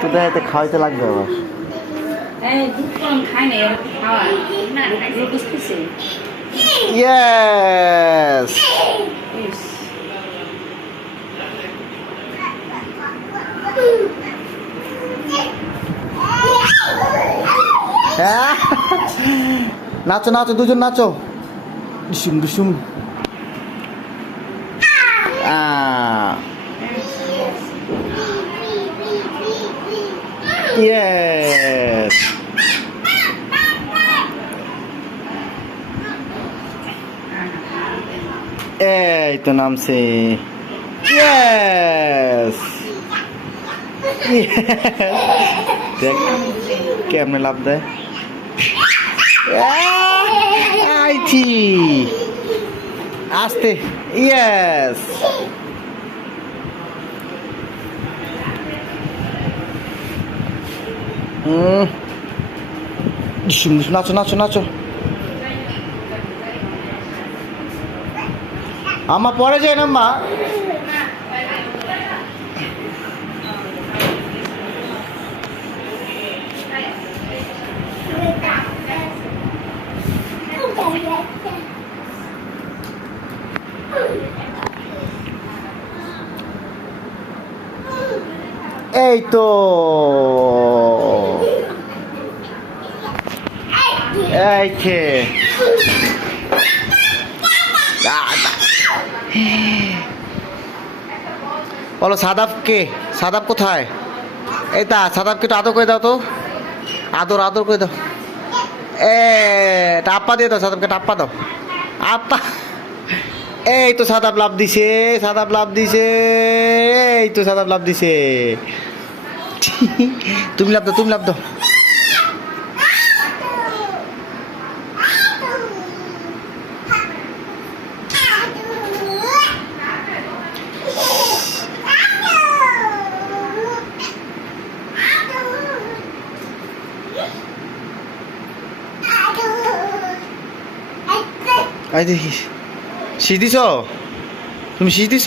তো দেখাতে খাওয়াইতে লাগবে আবার। দুধ কম খায় না, খাওয়া না খাইছে বুঝতেছে। ইয়েস। নাচো নাচো, দুজন নাচো। ডিসুম ডিসুম। ইয়েস। এই তো নামছে। ইয়েস। দেখ কেমনে লাভ দেয়। আইছি আস্তে। ইয়েস। নাচো নাচো নাচো। আমার পরে যায় না মা। এই তো এই খে বলো সাদাব কে? সাদাব কোথায়? এই তা সাদাবকে একটু আদর করে দাও তো। আদর আদর করে দাও। টাপ্পা দিয়ে দাও সাদাবকে, টাপ্পা দাও। আপা এই তো সাদাব লাভ দিছে, সাদাব লাভ দিছে। এই তো সাদাব লাভ দিছে। তুমি লাভ দাও, তুমি লাভ দাও। এই দেখিস, শীষ দিছ? তুমি শীষ দিছ?